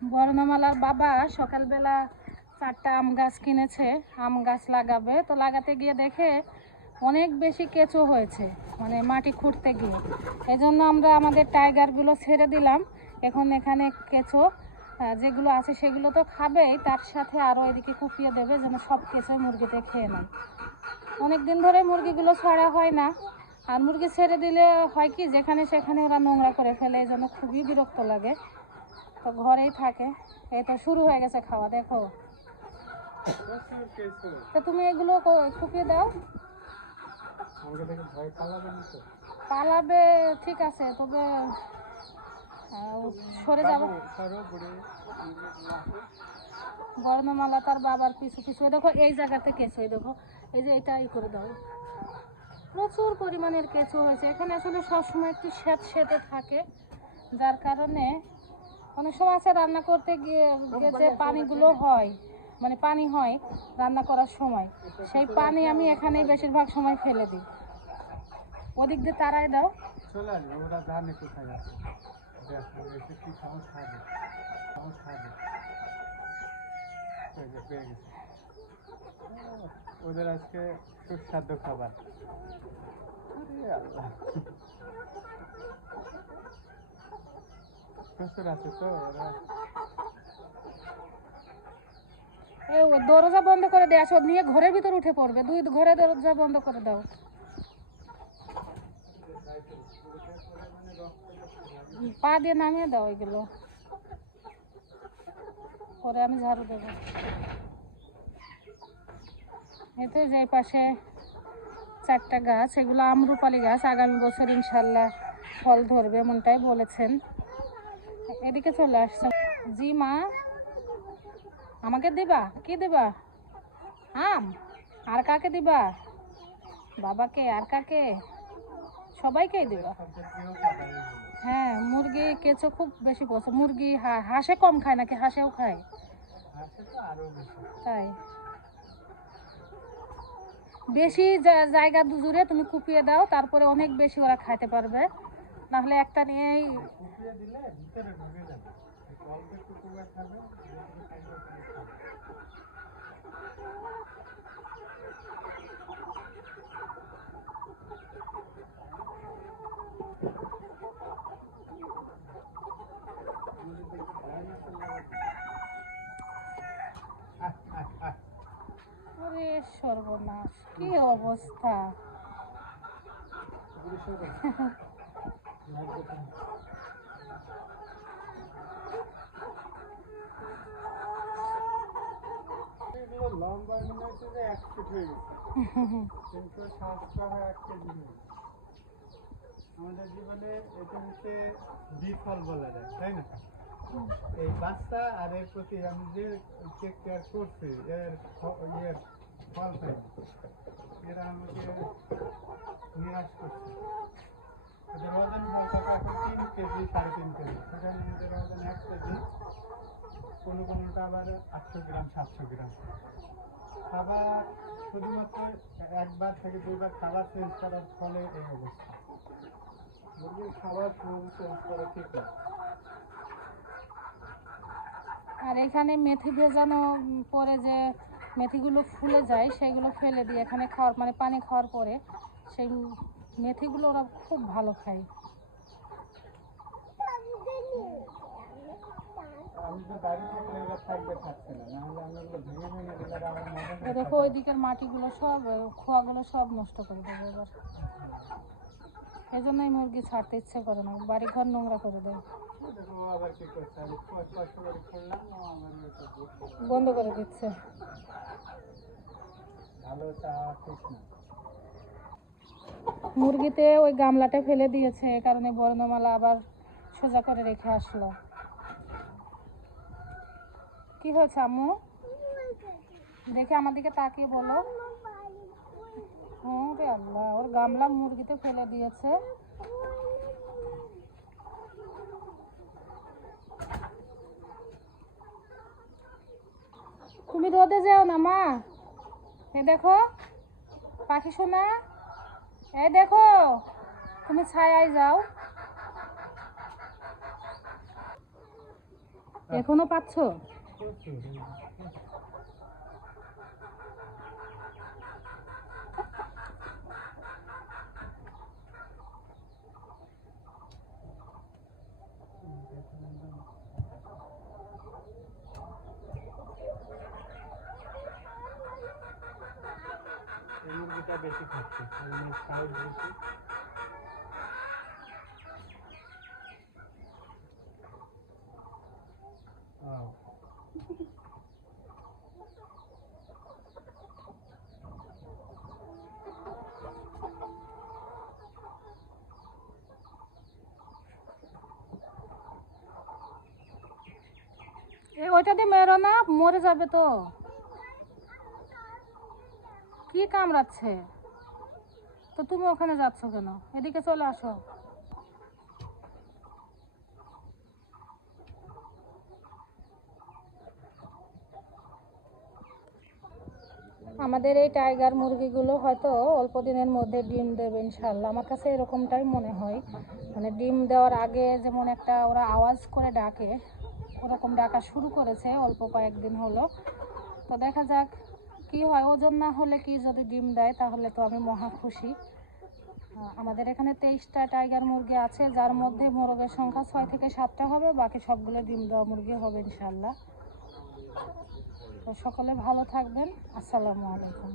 বর্ণমালার বাবা সকালবেলা 4টা আম গাছ কিনেছে, আম গাছ লাগাবে। তো লাগাতে গিয়ে দেখে অনেক বেশি কেঁচো হয়েছে, মানে মাটি খুঁড়তে গিয়ে। এই জন্য আমরা আমাদের টাইগারগুলো ছেড়ে দিলাম। এখন এখানে কেঁচো যেগুলো আছে সেগুলো তো খাবেই, তার সাথে আরও এদিকে কুপিয়ে দেবে যেন সব কেঁচো মুরগিতে খেয়ে নেয়। অনেক দিন ধরে মুরগিগুলো ছাড়া হয় না, আর মুরগি ছেড়ে দিলে হয় কি যেখানে সেখানে ওরা নোংরা করে ফেলে, এই জন্য খুবই বিরক্ত লাগে। তো ঘরেই থাকে। এই তো শুরু হয়ে গেছে খাওয়া, দেখো। তো তুমি এগুলো কুপিয়ে দাও। পালাবে ঠিক আছে, তবে সরে যাবে। বর্ণমালা তার বাবার পিছু পিছু দেখো, এই জায়গাতে কেঁচো, দেখো এই যে এটা করে দাও। প্রচুর পরিমাণের কেঁচো হয়েছে এখানে। আসলে সবসময় একটু সেতে থাকে, যার কারণে অনেক সময় আছে রান্না করতে গিয়ে যে পানিগুলো হয়, মানে পানি হয় রান্না করার সময়, সেই পানি আমি এখানেই বেশিরভাগ সময় ফেলে দিই। ওদিক দিয়ে তারাই দাও। ওদের আজকে সুস্বাদু খাবার। প্রচুর আছে তো ওরা। দরজা বন্ধ করে দিয়ে আসো, নিয়ে ঘরের ভিতর উঠে পড়বে। দুই ঘরে দরজা বন্ধ করে দাও। পা দিয়ে নামিয়ে দাও এগুলো, পরে আমি ঝাড়ু দেবো। এতে যে পাশে 4টা গাছ, এগুলো আমরুপালি গাছ। আগামী বছর ইনশাল্লাহ ফল ধরবে এমনটাই বলেছেন। এদিকে চলে আসছে। জি মা, আমাকে দিবা? কি দিবা? আম? আর কাকে দিবা? বাবাকে? আর কাকে? সবাইকেই দিবা? হ্যাঁ, মুরগি কেঁচো খুব বেশি পছন্দ। মুরগি হাঁসে কম খায় নাকি? হাঁসেও খায়? তাই বেশি জায়গা জুড়ে তুমি কুপিয়ে দাও, তারপরে অনেক বেশি ওরা খাইতে পারবে। নাহলে একটা নিয়েই সর্বনাশ, কি অবস্থা। লম্বা মনে হচ্ছে যে 1 ফিট হয়ে গেছে, কিন্তু স্বাস্থ্য হয় 1 কেজি। আমাদের জীবনে এটা হচ্ছে বিফল বলা যায়, তাই না? এই বাচ্চা আর এর প্রতি আমি যে টেক কেয়ার করছি, এর ফল পাই, এরা আমাকে নিরাশ করছে। এদের ওজন বলতে এখন 3 কেজি 3.5 কেজি, সেখানে এদের ওজন 1 কেজি, কোনোটা আবার 800 গ্রাম 700 গ্রাম। খাবার শুধুমাত্র 1বার থেকে 2বার খাবার চেঞ্জ করার ফলে এই অবস্থা। মুরগির খাবার সময় চেঞ্জ করা ঠিক না। আর এখানে মেথি ভেজানো পরে যে মেথিগুলো ফুলে যায় সেগুলো ফেলে দিই এখানে খাওয়ার, মানে পানি খাওয়ার পরে সেই মেথিগুলো ওরা খুব ভালো খায়। দেখো ওই দিকের মাটিগুলো সব, খোয়াগুলো সব নষ্ট করে দেবে এবার। এই জন্যই মুরগি ছাড়তে ইচ্ছে করে না, বাড়ি ঘর নোংরা করে দেয়। বন্ধ করে দিচ্ছে। মুরগিতে ওই গামলাটা ফেলে দিয়েছে, এই কারণে বর্ণমালা আবার সোজা করে রেখে আসলো। কি হয়েছে আম্মু? দেখে আমার দিকে তাকিয়ে বলো। রে আল্লাহ, ওর গামলা মুরগিতে ফেলে দিয়েছে। তুমি রোদে যেও না মা। এ দেখো পাখি সোনা, এই দেখো তুমি ছায়ায় যাও। এখনো পাচ্ছ? প্রচুর। এই মুরগিটা বেশি খাচ্ছে, কারণ সাইজ বেশি। Wow. ওইটা দিয়ে মেরো না, মরে যাবে তো। কি কামড়াচ্ছে? তো তুমি ওখানে যাচ্ছ কেন? এদিকে চলে আসো। আমাদের এই টাইগার মুরগিগুলো হয়তো অল্প দিনের মধ্যে ডিম দেবে ইনশাল্লাহ। আমার কাছে এরকমটাই মনে হয়। মানে ডিম দেওয়ার আগে যেমন একটা ওরা আওয়াজ করে ডাকে, ওরকম ডাকা শুরু করেছে অল্প কয়েকদিন হলো। তো দেখা যাক কি হয়। ওজন না হলে কি, যদি ডিম দেয় তাহলে তো আমি মহা খুশি। আমাদের এখানে 23টা টাইগার মুরগি আছে, যার মধ্যে মোরগের সংখ্যা 6 থেকে 7টা হবে, বাকি সবগুলো ডিম দেওয়া মুরগি হবে ইনশাল্লাহ। তো সকলে ভালো থাকবেন। আসসালামু আলাইকুম।